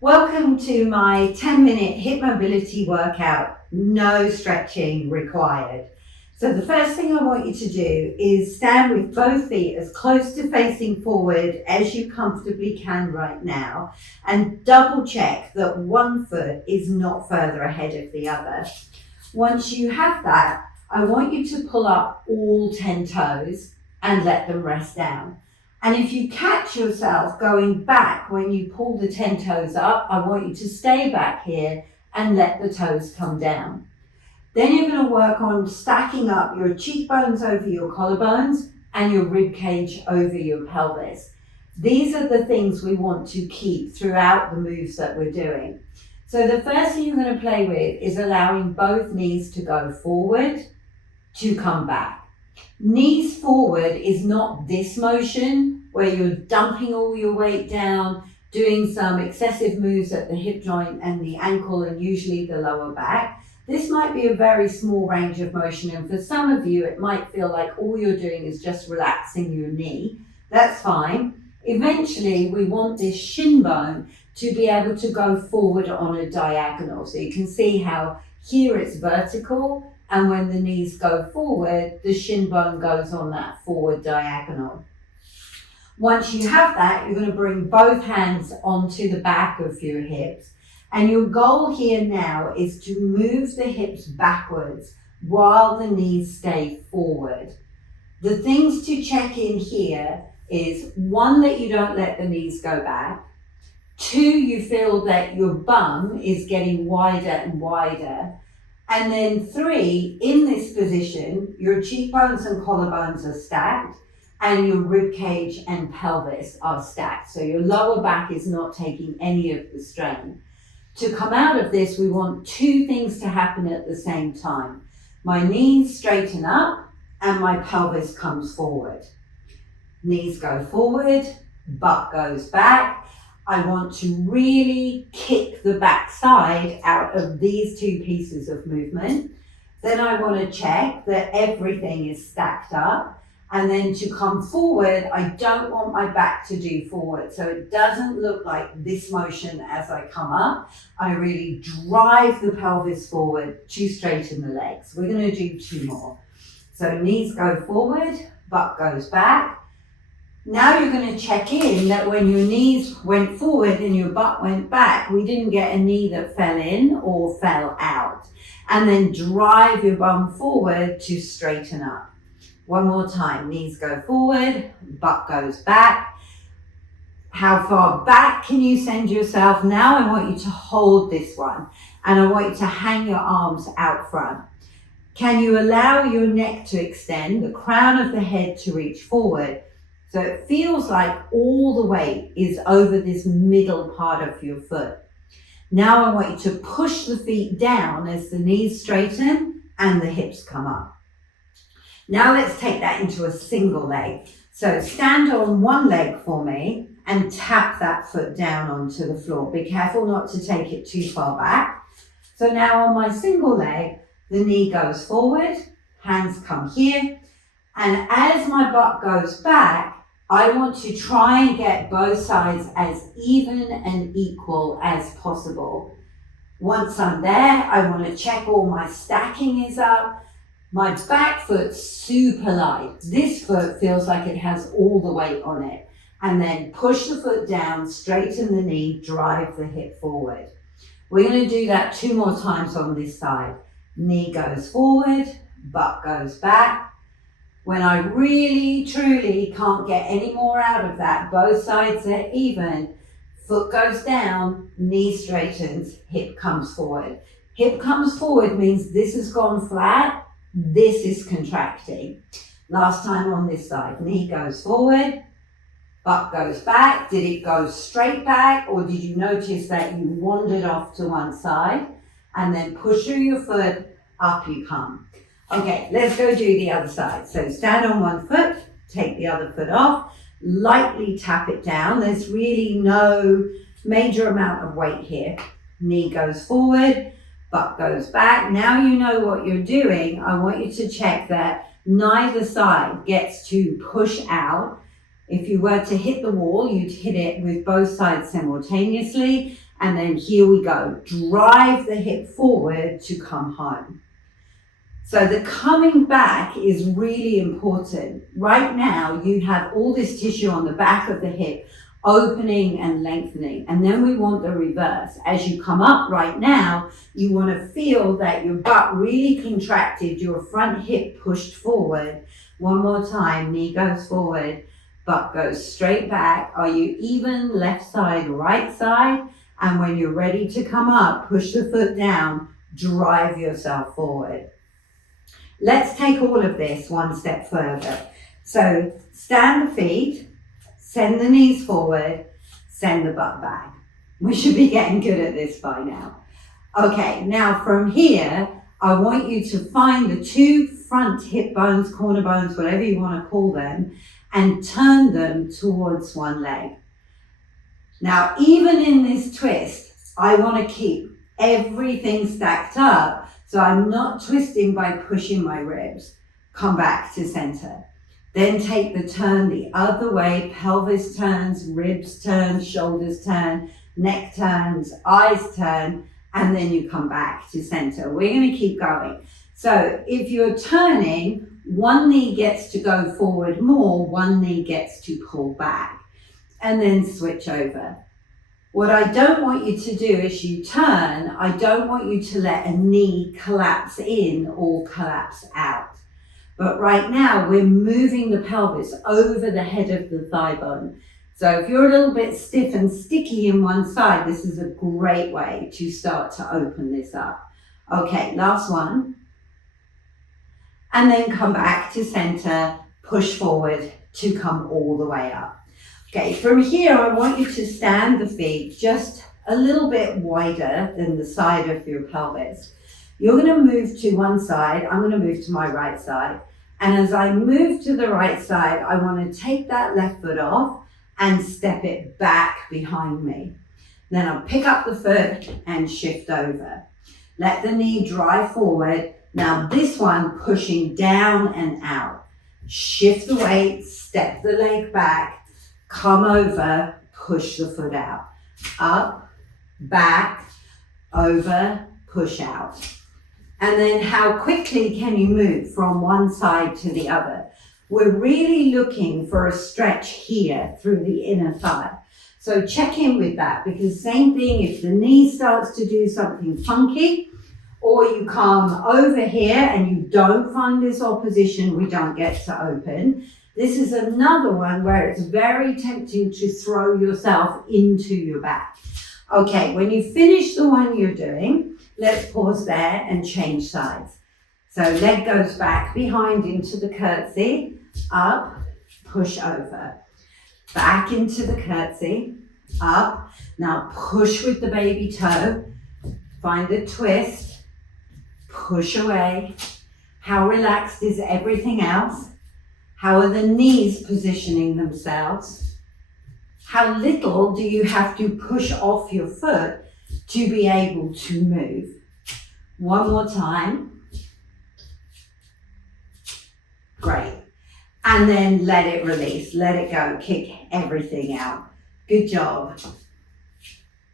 Welcome to my 10-minute hip mobility workout, no stretching required. So the first thing I want you to do is stand with both feet as close to facing forward as you comfortably can right now, and double check that one foot is not further ahead of the other. Once you have that, I want you to pull up all 10 toes and let them rest down. And if you catch yourself going back when you pull the 10 toes up, I want you to stay back here and let the toes come down. Then you're going to work on stacking up your cheekbones over your collarbones and your rib cage over your pelvis. These are the things we want to keep throughout the moves that we're doing. So the first thing you're going to play with is allowing both knees to go forward, to come back. Knees forward is not this motion where you're dumping all your weight down, doing some excessive moves at the hip joint and the ankle and usually the lower back. This might be a very small range of motion, and for some of you it might feel like all you're doing is just relaxing your knee. That's fine. Eventually we want this shin bone to be able to go forward on a diagonal. So you can see how here it's vertical, and when the knees go forward, the shin bone goes on that forward diagonal. Once you have that, you're going to bring both hands onto the back of your hips. And your goal here now is to move the hips backwards while the knees stay forward. The things to check in here is 1, that you don't let the knees go back. 2, you feel that your bum is getting wider and wider. And then 3, in this position, your cheekbones and collarbones are stacked and your rib cage and pelvis are stacked. So your lower back is not taking any of the strain. To come out of this, we want 2 things to happen at the same time. My knees straighten up and my pelvis comes forward. Knees go forward, butt goes back. I want to really kick the back side out of these 2 pieces of movement. Then I want to check that everything is stacked up. And then to come forward, I don't want my back to do forward. So it doesn't look like this motion as I come up. I really drive the pelvis forward to straighten the legs. We're going to do 2 more. So knees go forward, butt goes back. Now you're going to check in that when your knees went forward and your butt went back, we didn't get a knee that fell in or fell out. And then drive your bum forward to straighten up. 1 more time, knees go forward, butt goes back. How far back can you send yourself? Now I want you to hold this one and I want you to hang your arms out front. Can you allow your neck to extend, the crown of the head to reach forward? So it feels like all the weight is over this middle part of your foot. Now I want you to push the feet down as the knees straighten and the hips come up. Now let's take that into a single leg. So stand on one leg for me and tap that foot down onto the floor. Be careful not to take it too far back. So now on my single leg, the knee goes forward, hands come here, and as my butt goes back, I want to try and get both sides as even and equal as possible. Once I'm there, I want to check all my stacking is up. My back foot's super light. This foot feels like it has all the weight on it. And then push the foot down, straighten the knee, drive the hip forward. We're going to do that 2 more times on this side. Knee goes forward, butt goes back. When I really, truly can't get any more out of that, both sides are even, foot goes down, knee straightens, hip comes forward. Hip comes forward means this has gone flat, this is contracting. Last time on this side, knee goes forward, butt goes back. Did it go straight back, or did you notice that you wandered off to one side? And then push through your foot, up you come. Okay, let's go do the other side. So stand on one foot, take the other foot off, lightly tap it down. There's really no major amount of weight here. Knee goes forward, butt goes back. Now you know what you're doing. I want you to check that neither side gets to push out. If you were to hit the wall, you'd hit it with both sides simultaneously, And then here we go. Drive the hip forward to come home. So the coming back is really important. Right now, you have all this tissue on the back of the hip, opening and lengthening. And then we want the reverse. As you come up right now, you want to feel that your butt really contracted, your front hip pushed forward. One more time, knee goes forward, butt goes straight back. Are you even left side, right side? And when you're ready to come up, push the foot down, drive yourself forward. Let's take all of this one step further. So stand the feet, send the knees forward, send the butt back. We should be getting good at this by now. Okay, now from here, I want you to find the two front hip bones, corner bones, whatever you want to call them, and turn them towards one leg. Now, even in this twist, I want to keep everything stacked up, so I'm not twisting by pushing my ribs. Come back to center. Then take the turn the other way, pelvis turns, ribs turn, shoulders turn, neck turns, eyes turn, and then you come back to center. We're going to keep going. So if you're turning, one knee gets to go forward more, one knee gets to pull back, and then switch over. What I don't want you to do as you turn, I don't want you to let a knee collapse in or collapse out. But right now, we're moving the pelvis over the head of the thigh bone. So if you're a little bit stiff and sticky in one side, this is a great way to start to open this up. Okay, last one. And then come back to center, push forward to come all the way up. Okay, from here, I want you to stand the feet just a little bit wider than the side of your pelvis. You're going to move to one side. I'm going to move to my right side. And as I move to the right side, I want to take that left foot off and step it back behind me. Then I'll pick up the foot and shift over. Let the knee drive forward. Now this one pushing down and out. Shift the weight, step the leg back, come over, push the foot out. Up, back, over, push out. And then how quickly can you move from one side to the other? We're really looking for a stretch here through the inner thigh. So check in with that, because same thing, if the knee starts to do something funky, or you come over here and you don't find this opposition, we don't get to open. This is another one where it's very tempting to throw yourself into your back. Okay, when you finish the one you're doing, let's pause there and change sides. So leg goes back behind into the curtsy, up, push over. Back into the curtsy, up. Now push with the baby toe, find a twist, push away. How relaxed is everything else? How are the knees positioning themselves? How little do you have to push off your foot to be able to move? One more time. Great. And then let it release, let it go, kick everything out. Good job.